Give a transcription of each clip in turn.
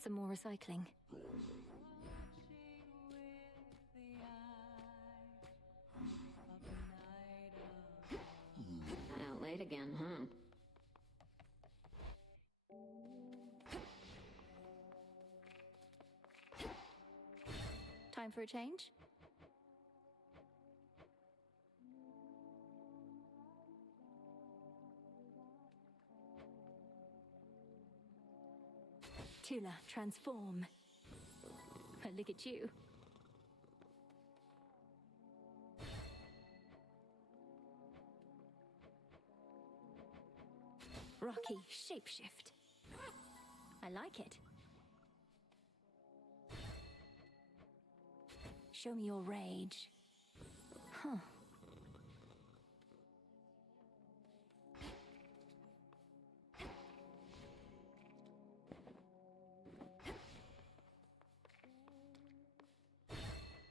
Some more recycling. Out late again, huh? Time for a change? Tula, transform. But look at you. Rocky, shapeshift. I like it. Show me your rage. Huh.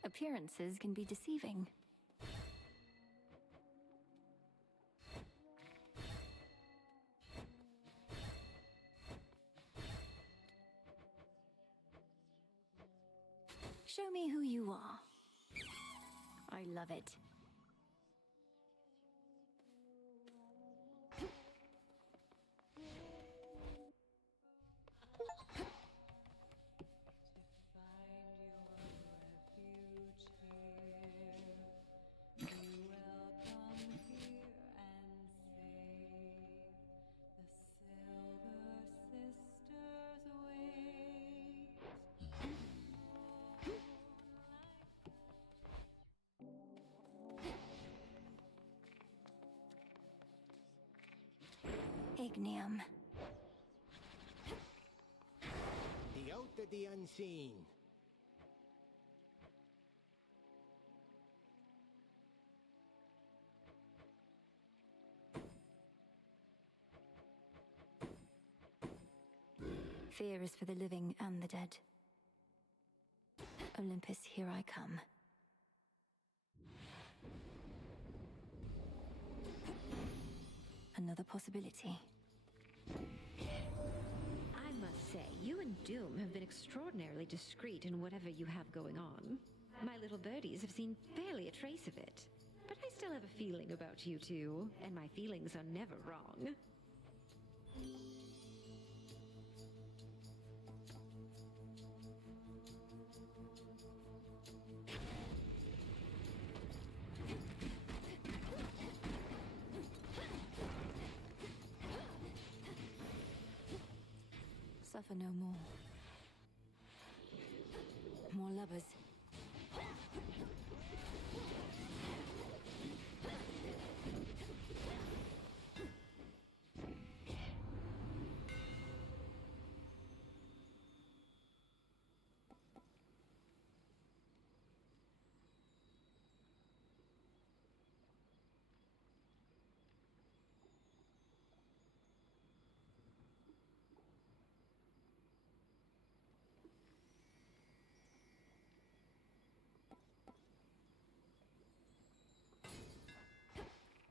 Appearances can be deceiving. Show me who you are. I love it. Ignium. The out of the unseen. Fear is for the living and the dead. Olympus, here I come. Another possibility. I must say, you and Doom have been extraordinarily discreet in whatever you have going on. My little birdies have seen barely a trace of it. But I still have a feeling about you two, and my feelings are never wrong. Suffer no more. More lovers.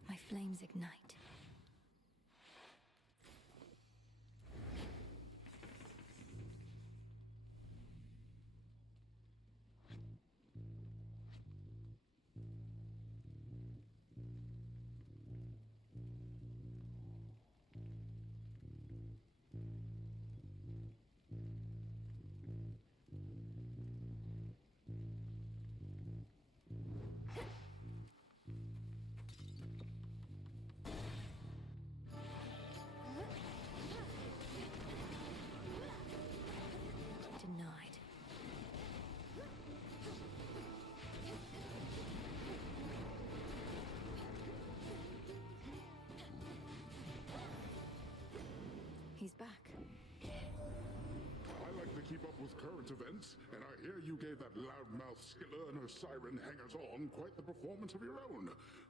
My flames ignite. Denied. He's back. I like to keep up with current events, and I hear you gave that loudmouth Skilla and her siren hangers-on quite the performance of your own.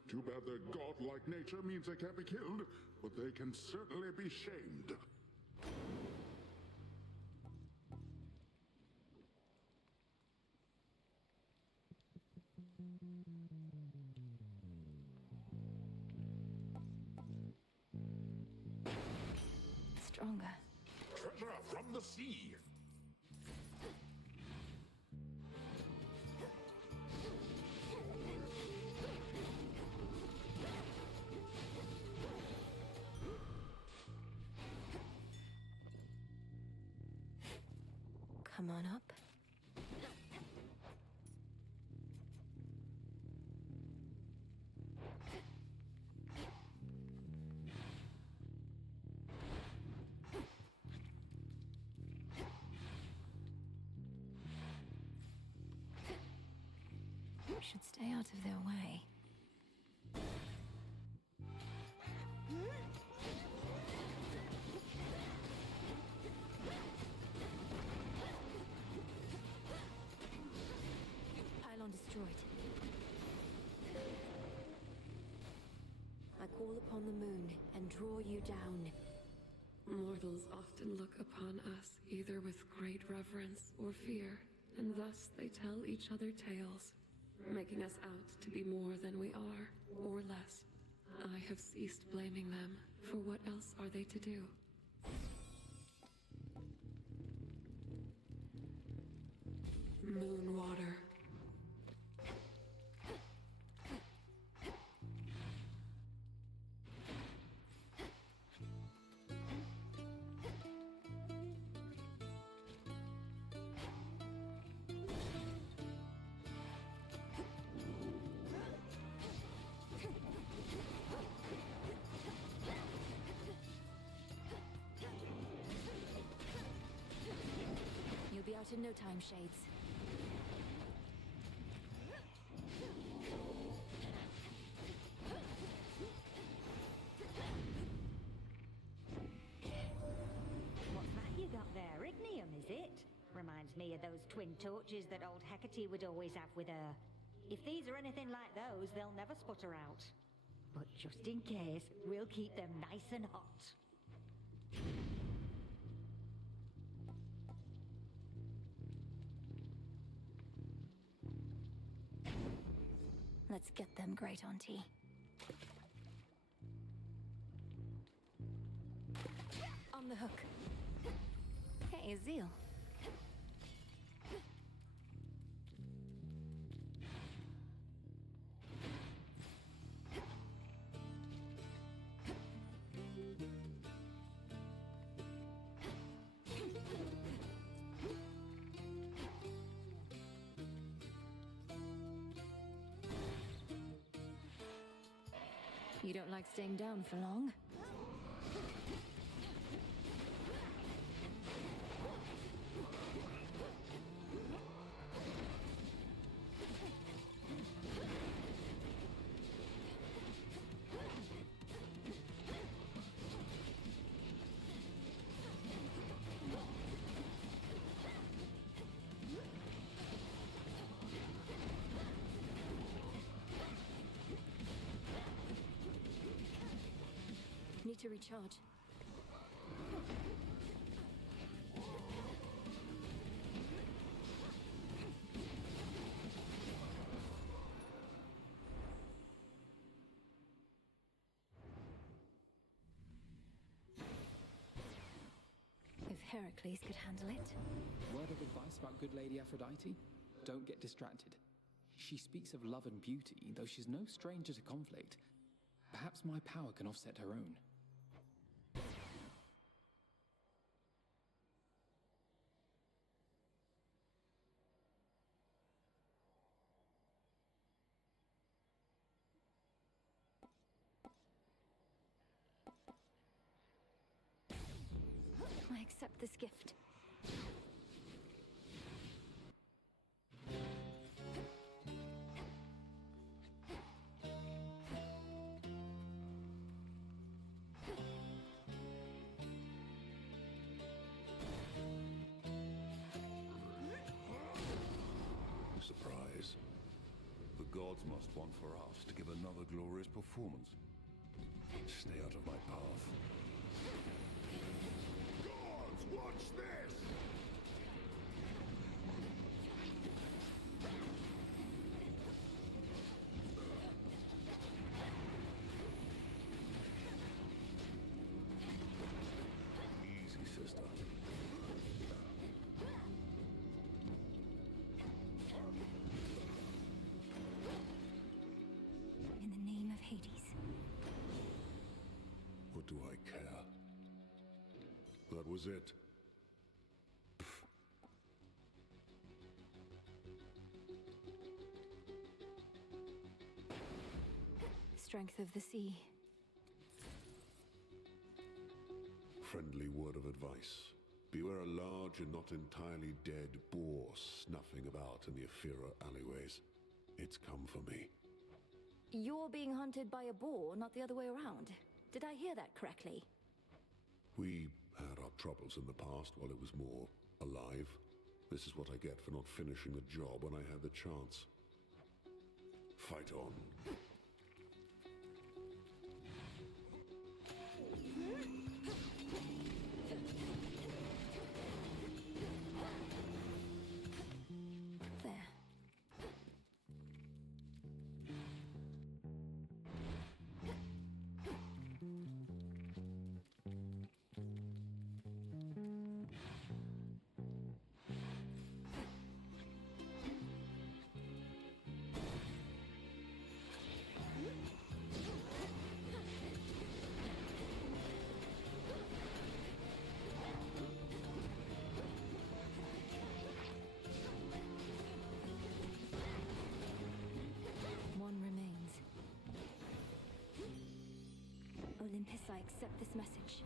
Too bad their godlike nature means they can't be killed, but they can certainly be shamed. Stronger. Treasure from the sea! Come on up. Should stay out of their way. Pylon destroyed. I call upon the moon and draw you down. Mortals often look upon us either with great reverence or fear, and thus they tell each other tales, making us out to be more than we are, or less. I have ceased blaming them, for what else are they to do? Moonwater. You'll be out in no time, Shades. What's that you got there? Ignium, is it? Reminds me of those twin torches that old Hecate would always have with her. If these are anything like those, they'll never sputter out. But just in case, we'll keep them nice and hot. Let's get them, Great Auntie. On the hook. Hey, Azil. You don't like staying down for long? Need to recharge. If Heracles could handle it. Word of advice about good Lady Aphrodite? Don't get distracted. She speaks of love and beauty, though she's no stranger to conflict. Perhaps my power can offset her own. I accept this gift. Surprise. The gods must want for us to give another glorious performance. Stay out of my path. Gods, watch this! Easy, sister. In the name of Hades. What do I care? That was it. Pfft. strength of the sea. Friendly word of advice. Beware a large and not entirely dead boar snuffing about in the Aphira alleyways. It's come for me. You're being hunted by a boar, not the other way around. Did I hear that correctly? We had our troubles in the past while it was more alive. This is what I get for not finishing the job when I had the chance. Fight on. There. One remains. Olympus, I accept this message.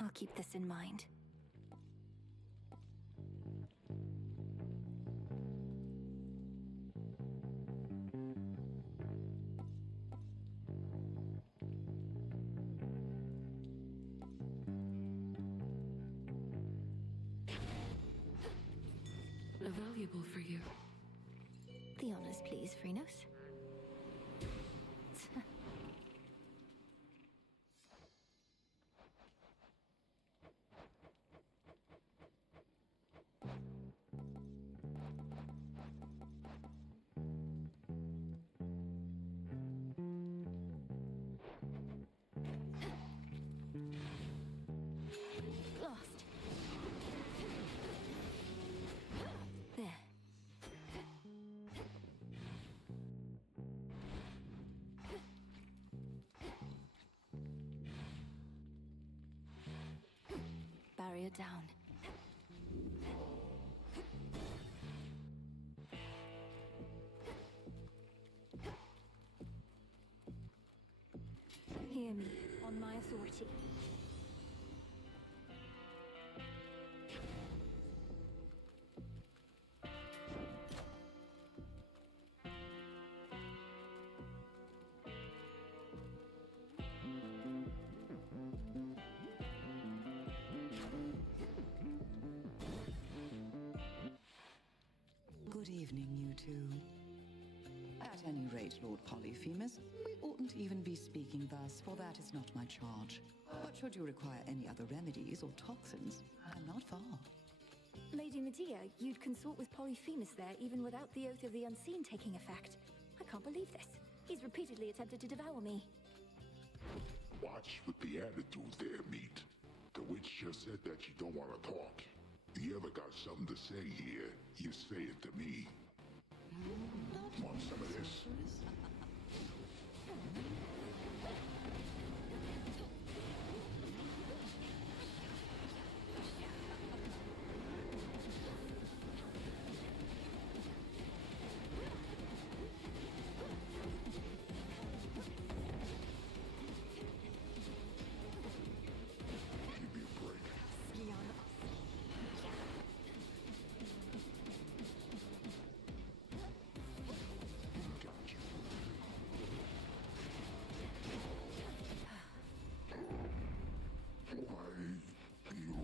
I'll keep this in mind. Valuable for you. The honors, please, Phrynos. Lost. There. Barrier down. Hear me, on my authority. Good evening, you two. At any rate, Lord Polyphemus, we oughtn't even be speaking thus, for that is not my charge. But should you require any other remedies or toxins, I'm not far. Lady Medea, you'd consort with Polyphemus there even without the Oath of the Unseen taking effect. I can't believe this. He's repeatedly attempted to devour me. Watch with the attitude there, Meat. The witch just said that you don't want to talk. If you ever got something to say here, you say it to me. Want some of this? Give me a break. Got you. Why you?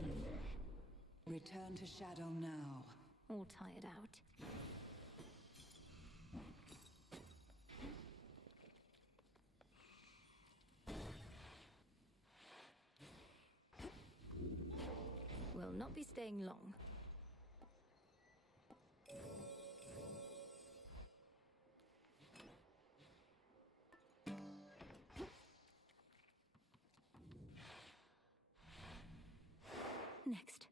Return to Shadow now. All tired out. Will not be staying long. next?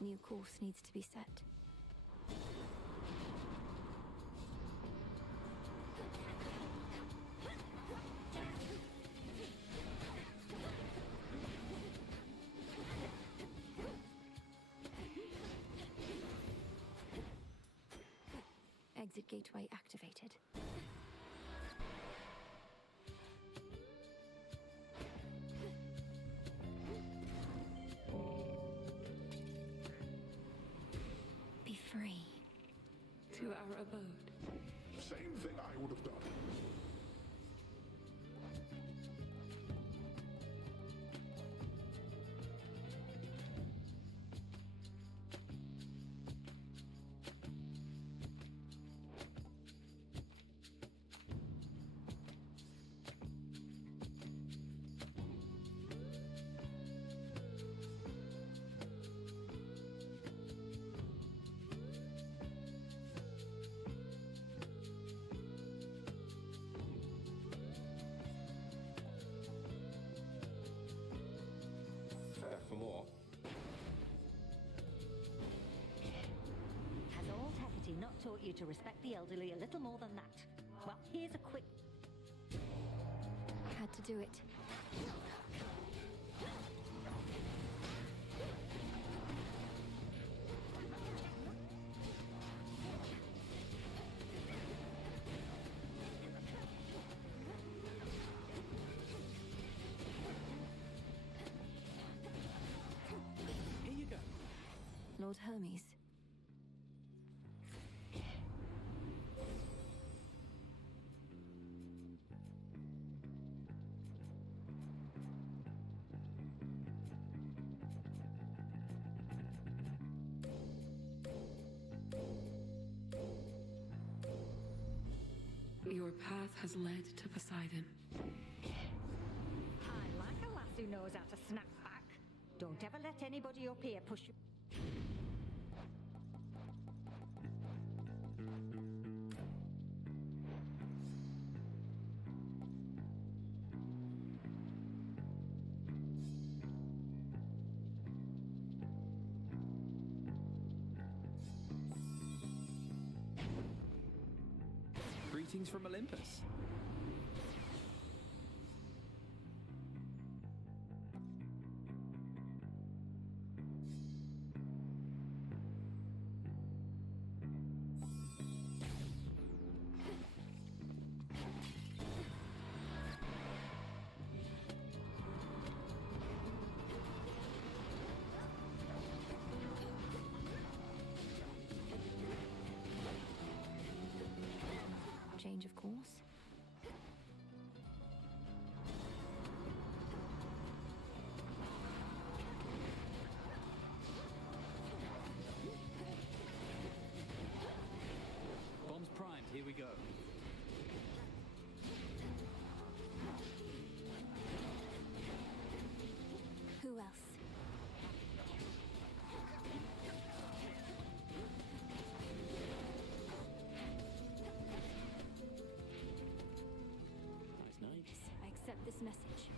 New course needs to be set. Exit gateway activated. Be free. To our abode. Same thing I would have done. Back for more. Has old Hecate not taught you to respect the elderly a little more than that? Well, here's a quick... Had to do it. Here you go. Lord Hermes. Your path has led to Poseidon. I like a lass who knows how to snap back. Don't ever let anybody up here push you... Greetings from Olympus. Change of course. Bombs primed, here we go. Who else? I accept this message.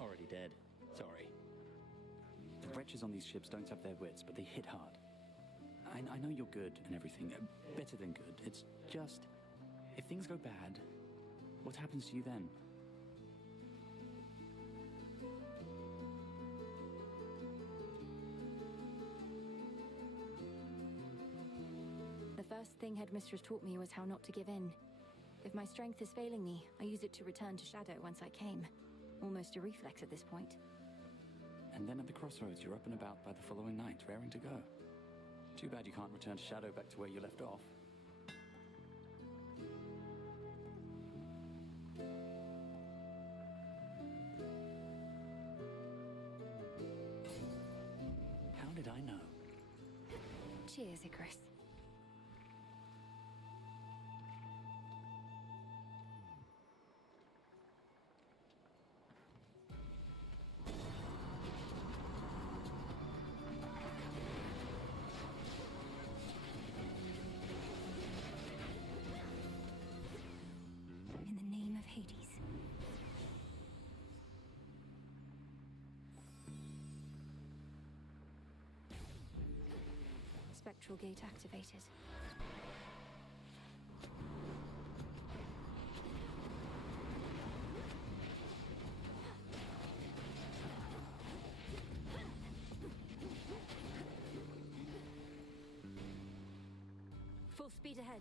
Already dead. Sorry. The wretches on these ships don't have their wits, but they hit hard. I know you're good and everything. Better than good. It's just... If things go bad, what happens to you then? The first thing Headmistress taught me was how not to give in. If my strength is failing me, I use it to return to Shadow once I came. Almost a reflex at this point. And then at the crossroads, you're up and about by the following night, raring to go. Too bad you can't return to Shadow back to where you left off. did I know? Cheers, Icarus. In the name of Hades. Spectral gate activated. Full speed ahead.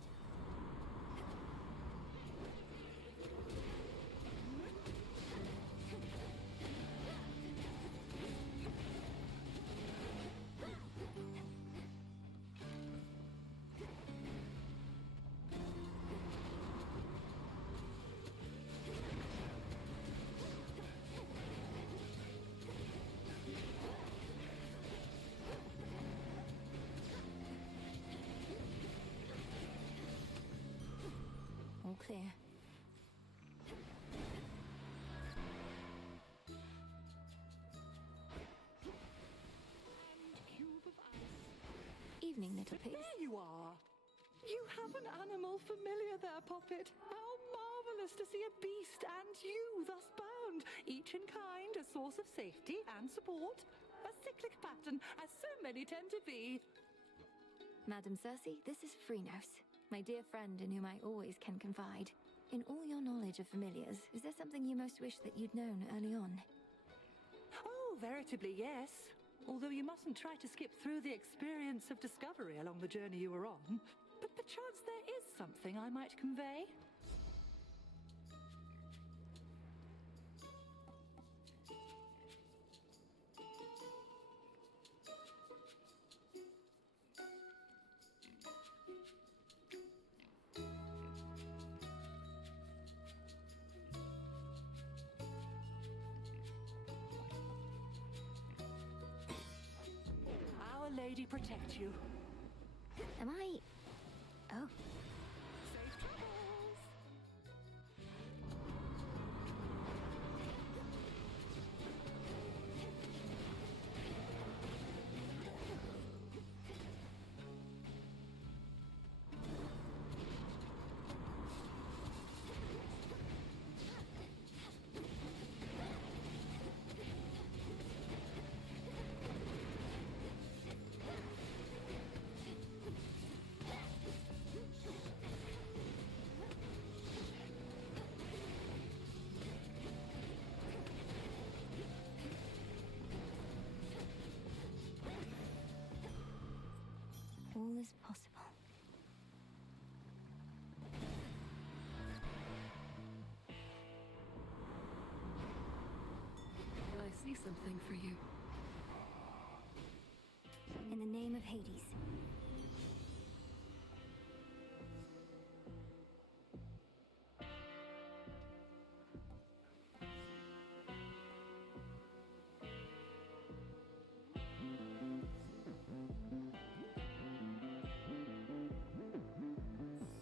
All clear. Evening, little pig. There you are! You have an animal familiar there, Poppet. How marvelous to see a beast and you thus bound, each in kind, a source of safety and support. A cyclic pattern, as so many tend to be. Madam Circe, this is Phrynos, my dear friend in whom I always can confide. In all your knowledge of familiars, is there something you most wish that you'd known early on? Oh, veritably, yes. Although you mustn't try to skip through the experience of discovery along the journey you were on. But perchance there is something I might convey. Our Lady protect you. Am I... Oh. Safe travels! All is possible. I see something for you. In the name of Hades.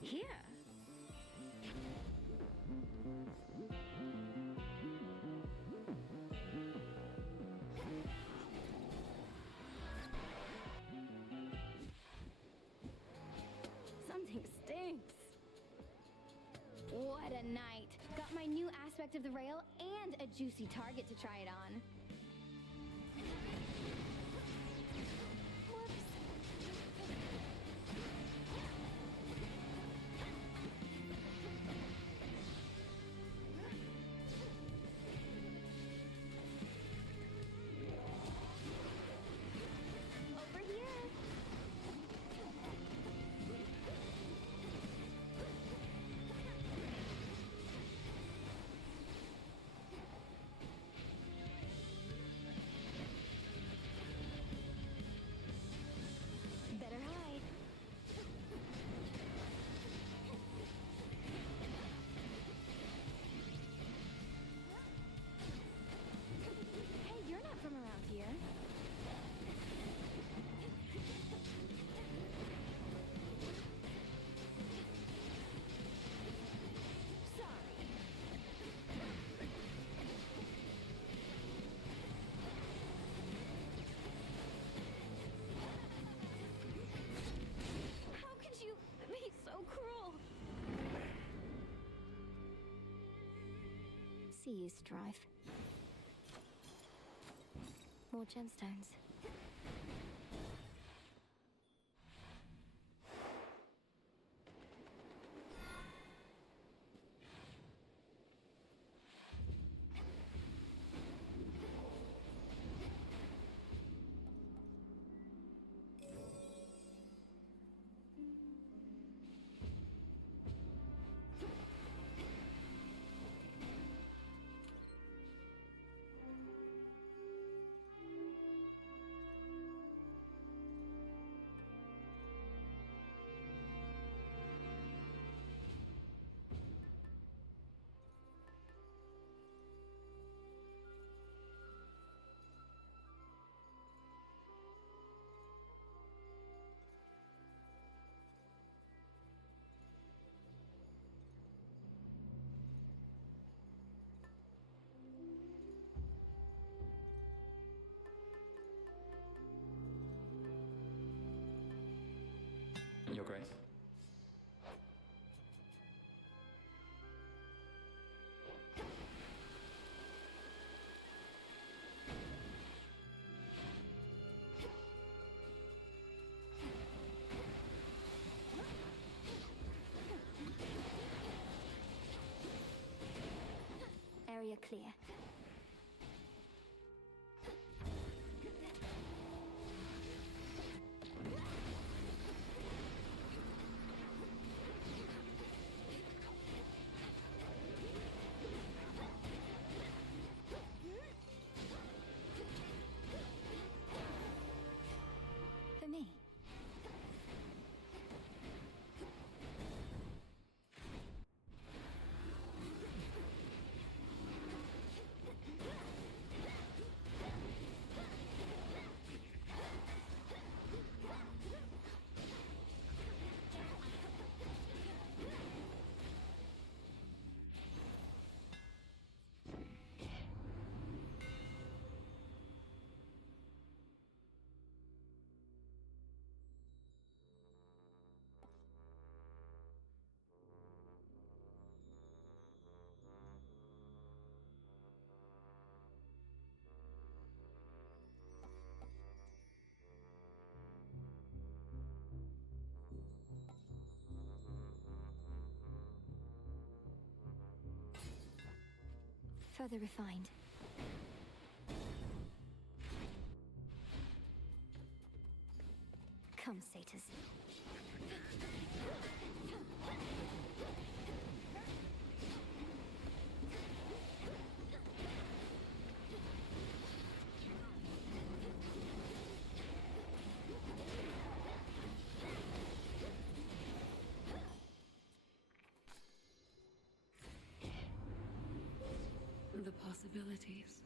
Here. Something stinks. What a night. Got my new aspect of the rail and a juicy target to try it on. Whoops. Over here. see you strive. More gemstones. Your Grace. Area clear. For me. Further refined. Come, satyrs. The possibilities.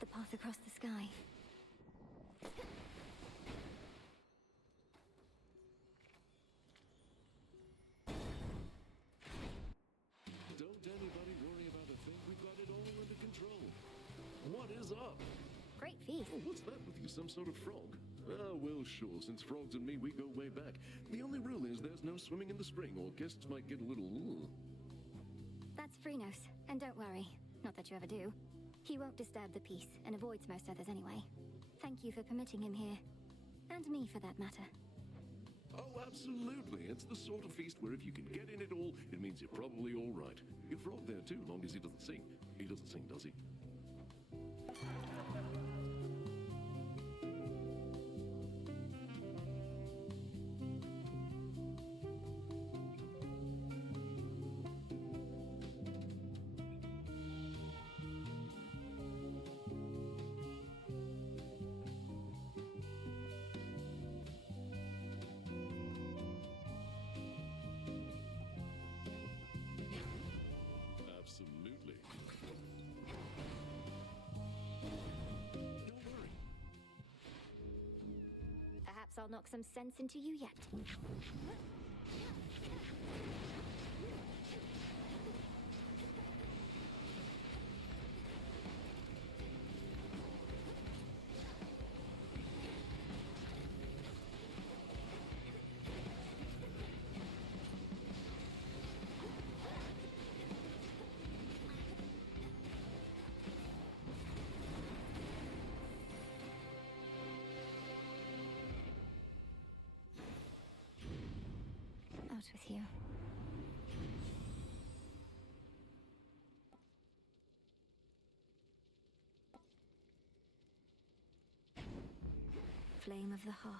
The path across the sky. Don't anybody worry about a thing. We've got it all under control. What is up? Great feast. Oh, what's that with you? Some sort of frog? Ah, well, sure. Since frogs and me, we go way back. The only rule is there's no swimming in the spring, or guests might get a little... That's Phrynos. And don't worry. Not that you ever do. He won't disturb the peace, and avoids most others anyway. Thank you for permitting him here. And me, for that matter. Oh, absolutely. It's the sort of feast where if you can get in it all, it means you're probably all right. Your frog there, too, long as he doesn't sing. He doesn't sing, does he? Absolutely. I'll knock some sense into you yet. Out with you. Flame of the hearth.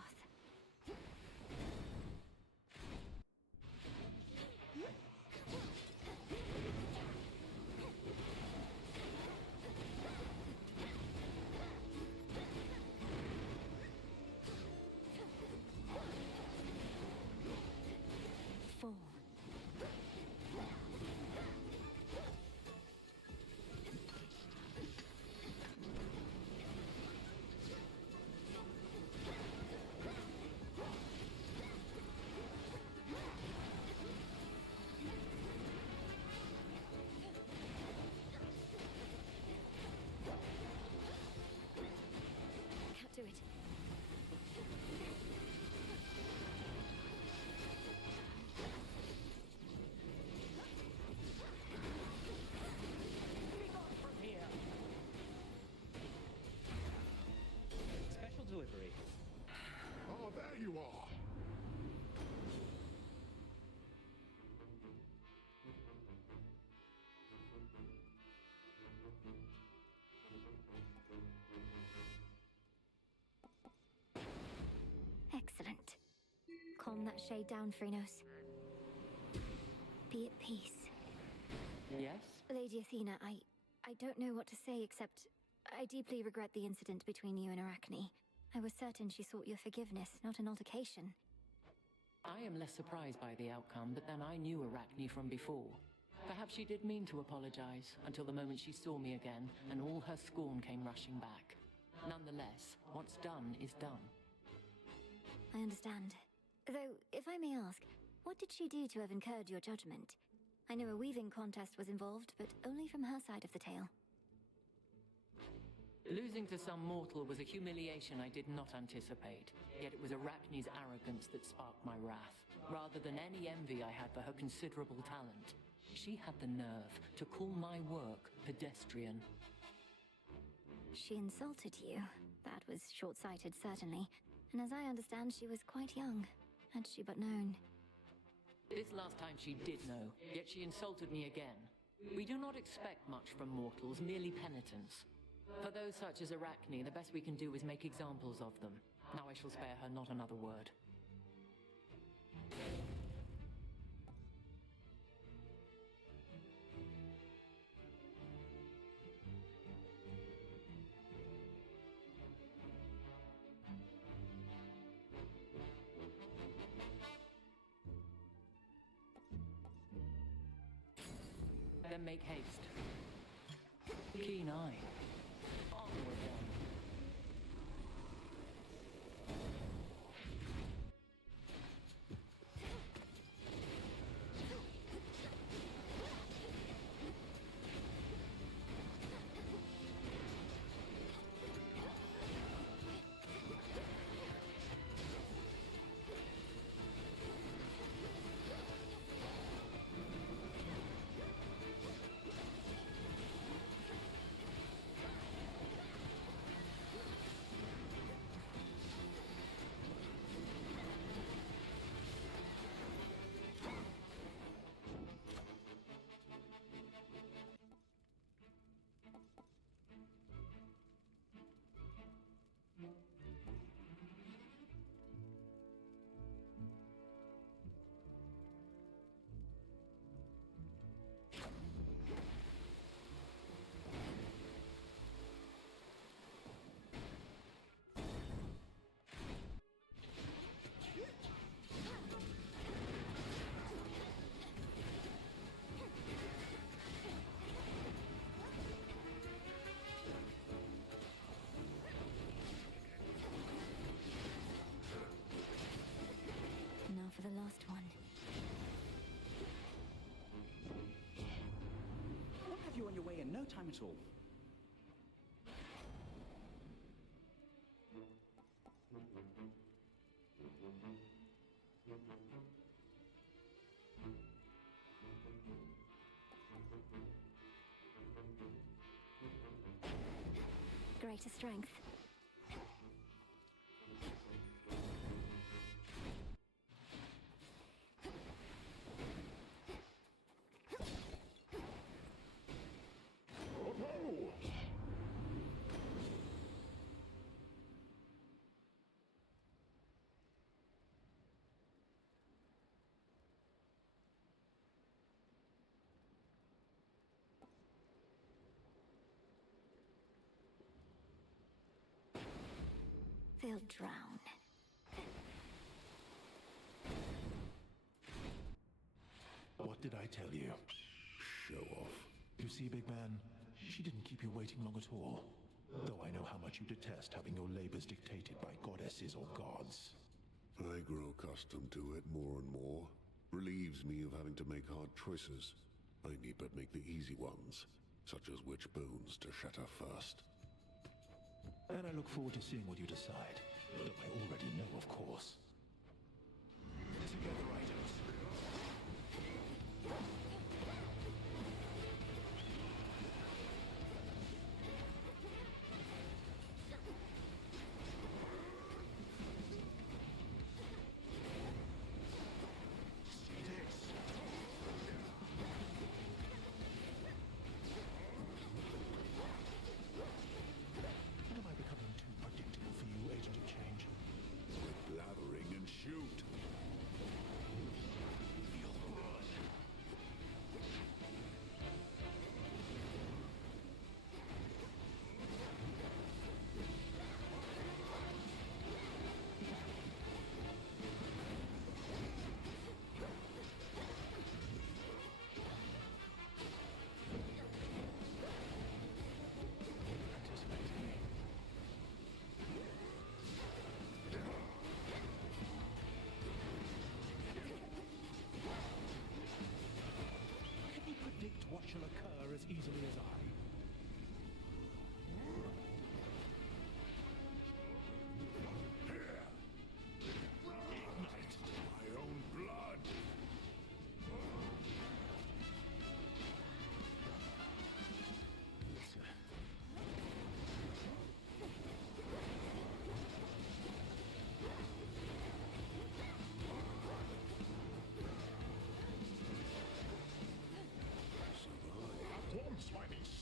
Fall. Can't do it. Special delivery. Oh, there you are. Excellent. Calm that shade down, Phrynos. Be at peace. Yes? Lady Athena, I don't know what to say except I deeply regret the incident between you and Arachne. I was certain she sought your forgiveness, not an altercation. I am less surprised by the outcome, but then I knew Arachne from before. Perhaps she did mean to apologize, until the moment she saw me again, and all her scorn came rushing back. Nonetheless, what's done is done. I understand. Though, if I may ask, what did she do to have incurred your judgment? I know a weaving contest was involved, but only from her side of the tale. Losing to some mortal was a humiliation I did not anticipate, yet it was Arachne's arrogance that sparked my wrath, rather than any envy I had for her considerable talent. She had the nerve to call my work pedestrian. She insulted you. That was short-sighted, certainly. And as I understand, she was quite young, had she but known. This last time she did know, yet she insulted me again. We do not expect much from mortals, merely penitence. For those such as Arachne, the best we can do is make examples of them. Now I shall spare her not another word. Then make haste. Keen eye. Onward then. time at all. Greater strength. They'll drown. What did I tell you? Show off. You see, big man, she didn't keep you waiting long at all. Though I know how much you detest having your labors dictated by goddesses or gods. I grow accustomed to it more and more. Relieves me of having to make hard choices. I need but make the easy ones, such as which bones to shatter first. And I look forward to seeing what you decide. Though I already know, of course. Together, Eidos. Am I becoming too predictable for you, Agent of Change? Blathering and shoot. Can you predict what shall occur as easily as I? Ignite my own blood. At once, my niece.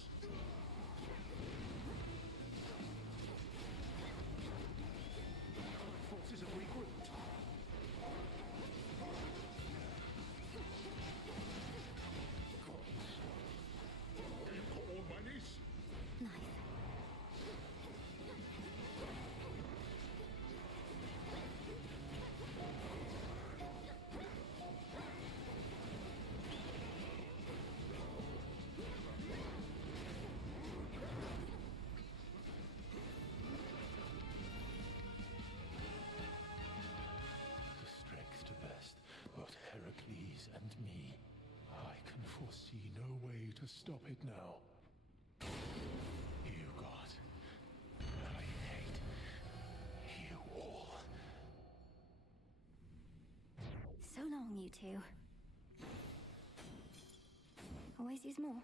Forces have regrouped. You call, my niece? Knife. The strength to best both Heracles and me. I can foresee no way to stop it now. You, God. I hate you all. So long, you two. Always use more.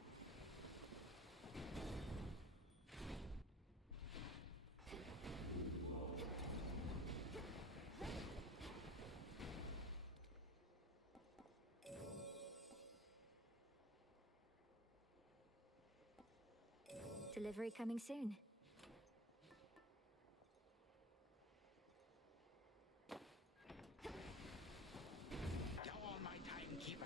Delivery coming soon. Go on, my timekeeper.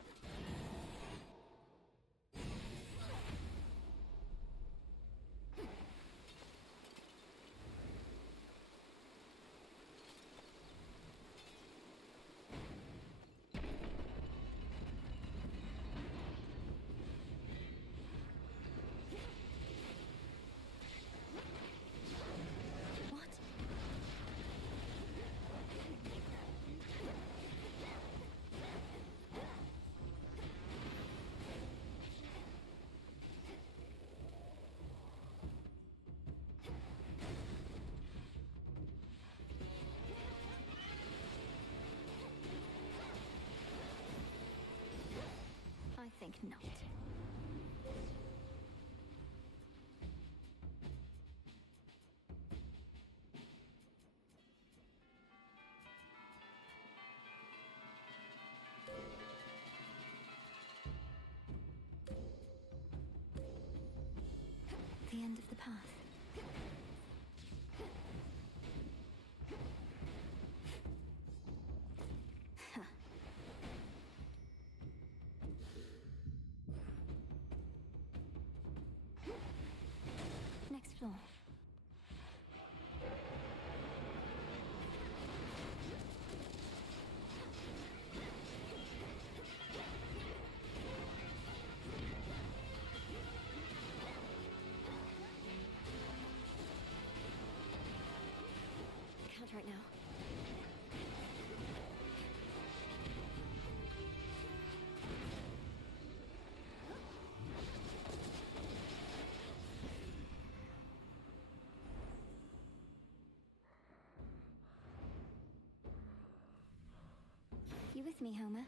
not. The end of the path. Huh. Next floor. Can't right now. You with me, Homer?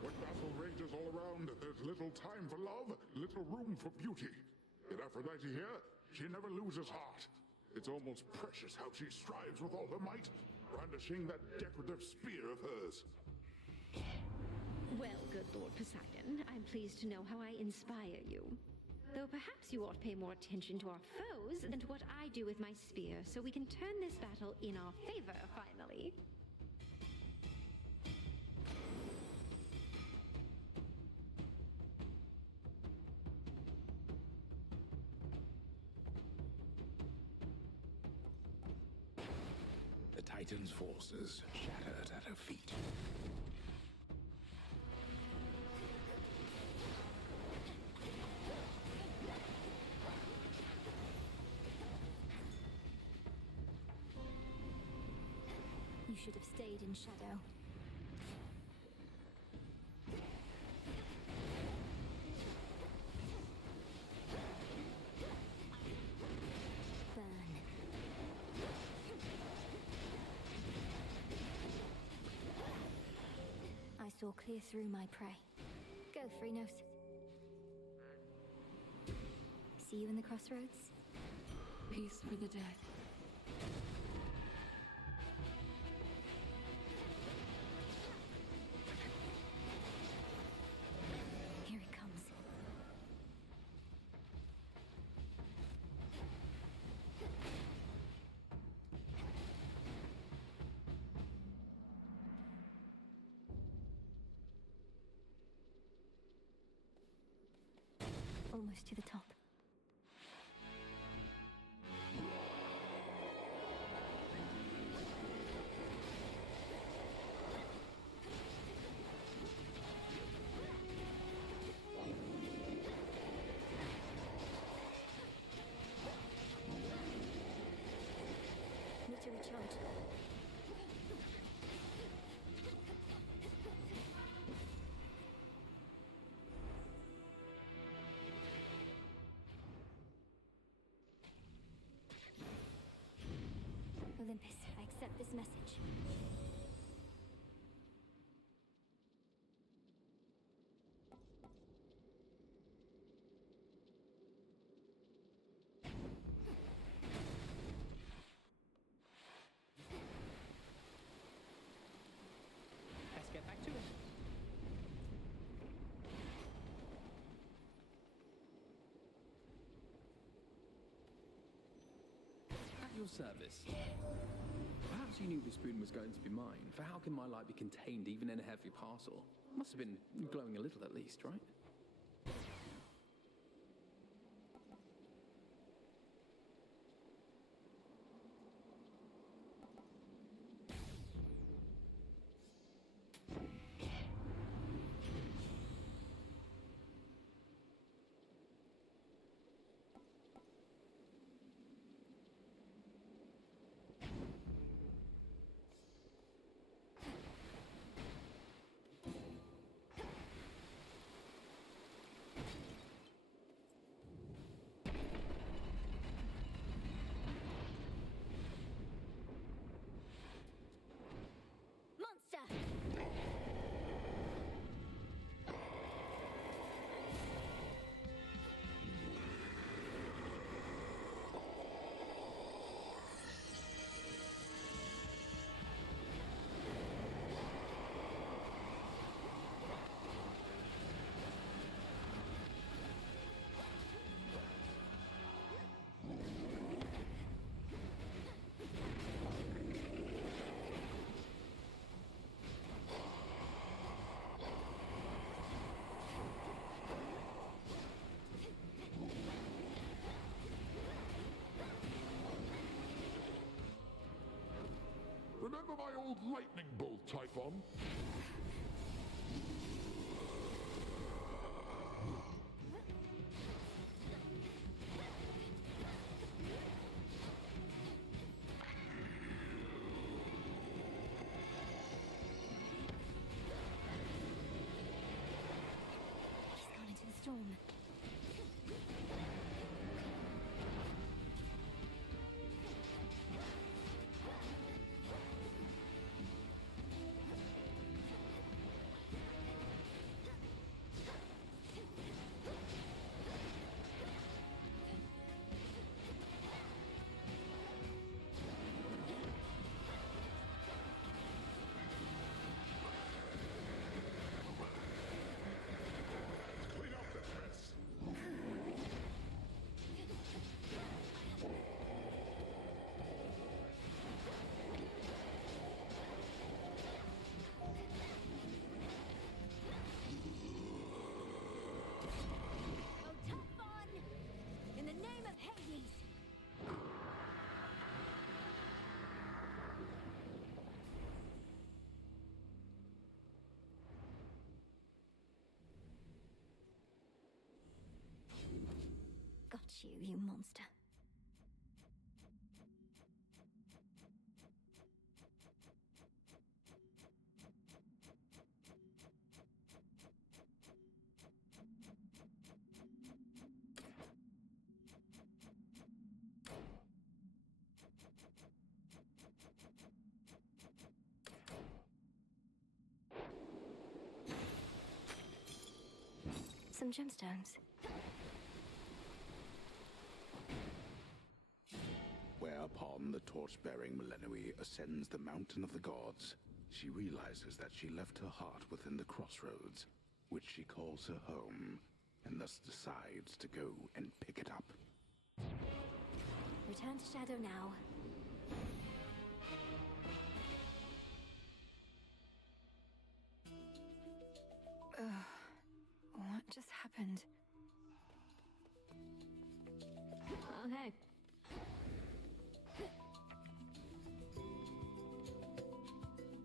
When battle rages all around, there's little time for love, little room for beauty. In Aphrodite here, she never loses heart. It's almost precious how she strives with all her might, brandishing that decorative spear of hers. Well, good Lord Poseidon, I'm pleased to know how I inspire you. Though perhaps you ought to pay more attention to our foes than to what I do with my spear, so we can turn this battle in our favor, finally. The Titan's forces shattered at her feet. You should have stayed in shadow. Burn. I saw clear through my prey. Go, Phrynos. See you in the crossroads? Peace for the dead. Here it comes. Almost to the top. Need to recharge. Olympus, I accept this message. Let's get back to it. At your service. Perhaps you knew the spoon was going to be mine, for how can my light be contained even in a heavy parcel? Must have been glowing a little at least, right? Remember my old lightning bolt, Typhon? She's gone into the storm. Clean up this mess! In the name of Hades! Got you, you monster. Some gemstones. Whereupon the torch-bearing Melenoi ascends the mountain of the gods, she realizes that she left her heart within the crossroads, which she calls her home, and thus decides to go and pick it up. Return to Shadow now. What just happened? Oh, hey.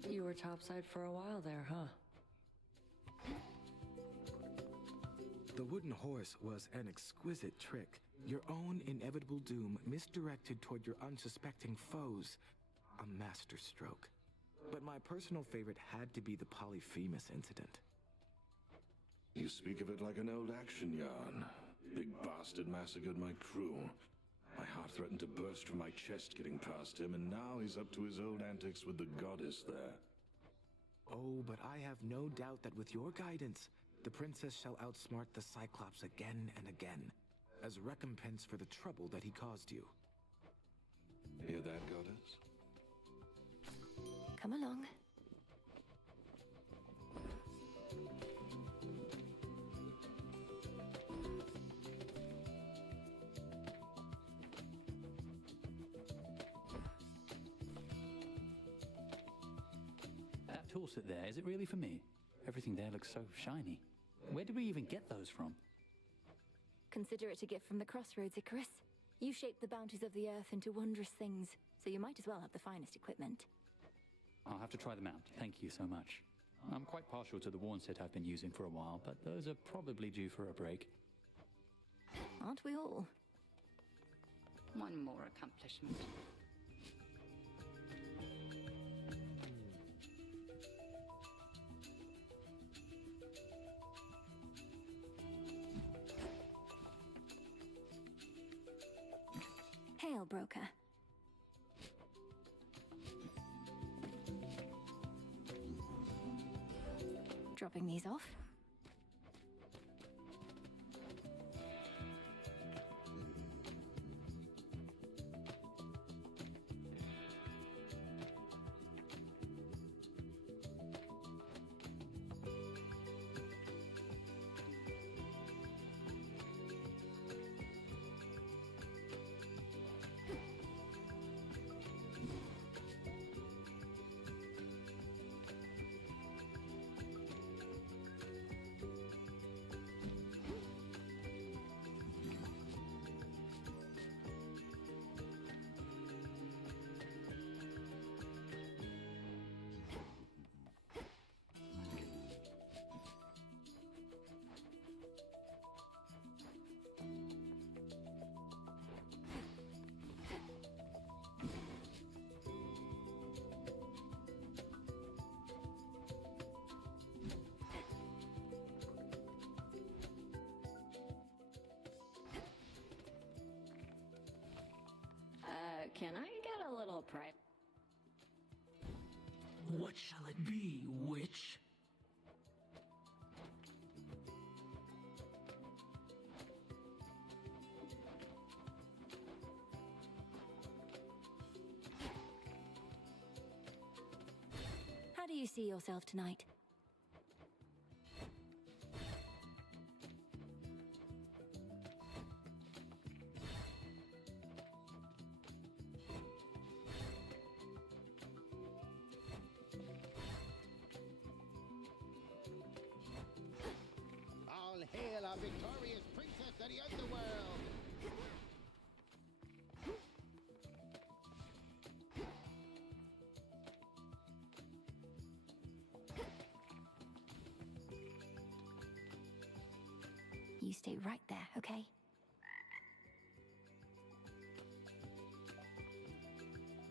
You were topside for a while there, huh? The wooden horse was an exquisite trick. Your own inevitable doom misdirected toward your unsuspecting foes. A masterstroke. But my personal favorite had to be the Polyphemus incident. You speak of it like an old action yarn. Big bastard massacred my crew. My heart threatened to burst from my chest getting past him, and now he's up to his old antics with the goddess there. Oh, but I have no doubt that with your guidance, the princess shall outsmart the Cyclops again and again, as recompense for the trouble that he caused you. Hear that, goddess? Come along. That toolset there, is it really for me? Everything there looks so shiny. Where did we even get those from? Consider it a gift from the crossroads, Icarus. You shaped the bounties of the earth into wondrous things, so you might as well have the finest equipment. I'll have to try them out. Thank you so much. I'm quite partial to the worn set I've been using for a while, but those are probably due for a break. Aren't we all? One more accomplishment. Hail, broker. Dropping these off. prey. What shall it be, witch? How do you see yourself tonight? All hail our victorious princess of the underworld! You stay right there, okay?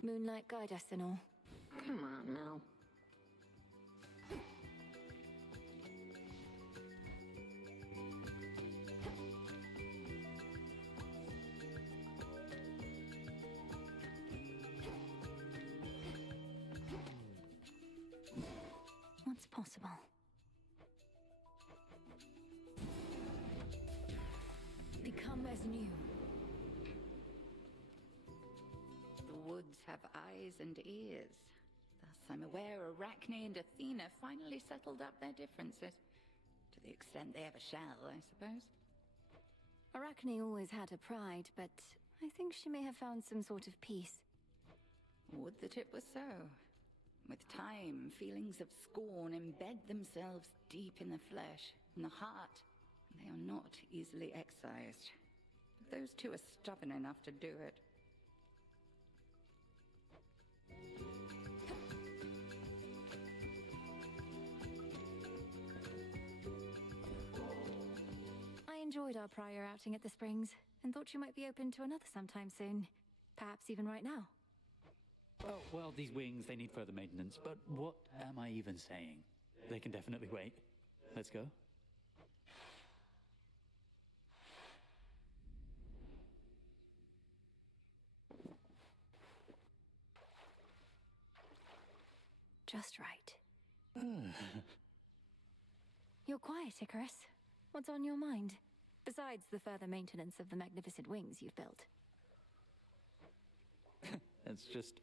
Moonlight guide us and all. Come on now. What's possible? Become as new. The woods have eyes and ears. Thus, I'm aware Arachne and Athena finally settled up their differences. To the extent they ever shall, I suppose. Arachne always had her pride, but I think she may have found some sort of peace. Would that it were so. With time, feelings of scorn embed themselves deep in the flesh, in the heart. They are not easily excised. But those two are stubborn enough to do it. I enjoyed our prior outing at the Springs, and thought you might be open to another sometime soon. Perhaps even right now. Oh, well, these wings, they need further maintenance, but what am I even saying? They can definitely wait. Let's go. Just right. You're quiet, Icarus. What's on your mind? Besides the further maintenance of the magnificent wings you've built. It's just,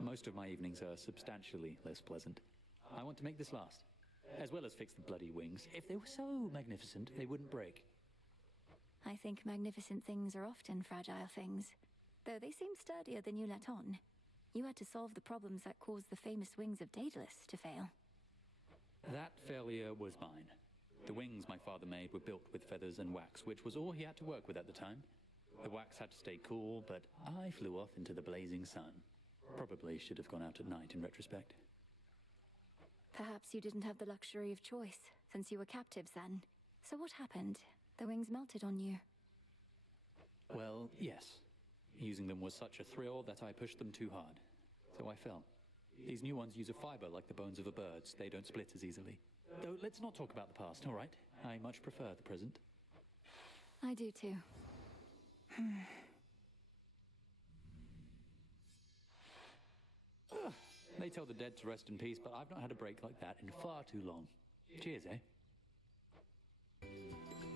most of my evenings are substantially less pleasant. I want to make this last, as well as fix the bloody wings. If they were so magnificent, they wouldn't break. I think magnificent things are often fragile things, though they seem sturdier than you let on. You had to solve the problems that caused the famous wings of Daedalus to fail. That failure was mine. The wings my father made were built with feathers and wax, which was all he had to work with at the time. The wax had to stay cool, but I flew off into the blazing sun. Probably should have gone out at night in retrospect. Perhaps you didn't have the luxury of choice, since you were captives then. So what happened? The wings melted on you. Well, yes. Using them was such a thrill that I pushed them too hard. So I fell. These new ones use a fiber like the bones of a bird, so they don't split as easily. Though, let's not talk about the past, all right? I much prefer the present. I do too. They tell the dead to rest in peace, but I've not had a break like that in far too long. Cheers, eh?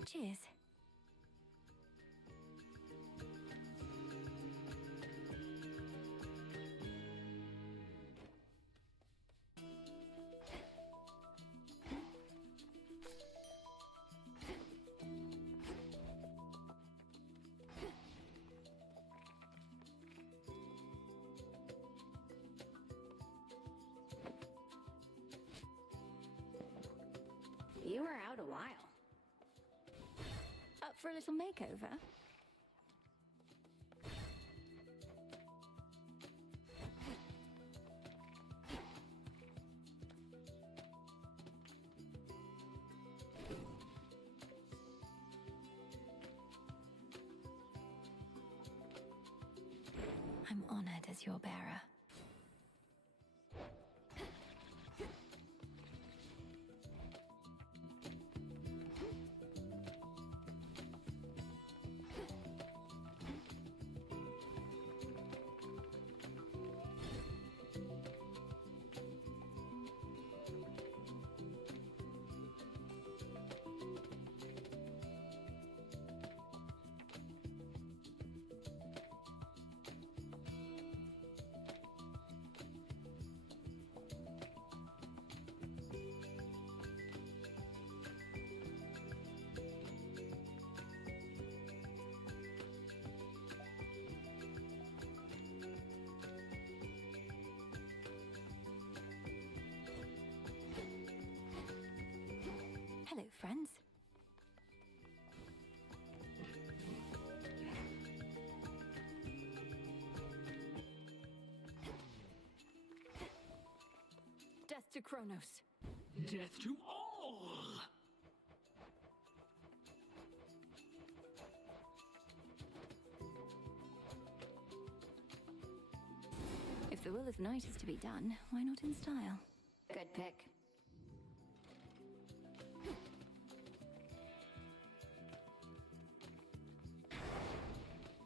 Cheers. You were out a while. Up for a little makeover? I'm honored as your bearer. to Kronos. Death to all! If the will of Night is to be done, why not in style? Good pick.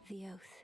The Oath.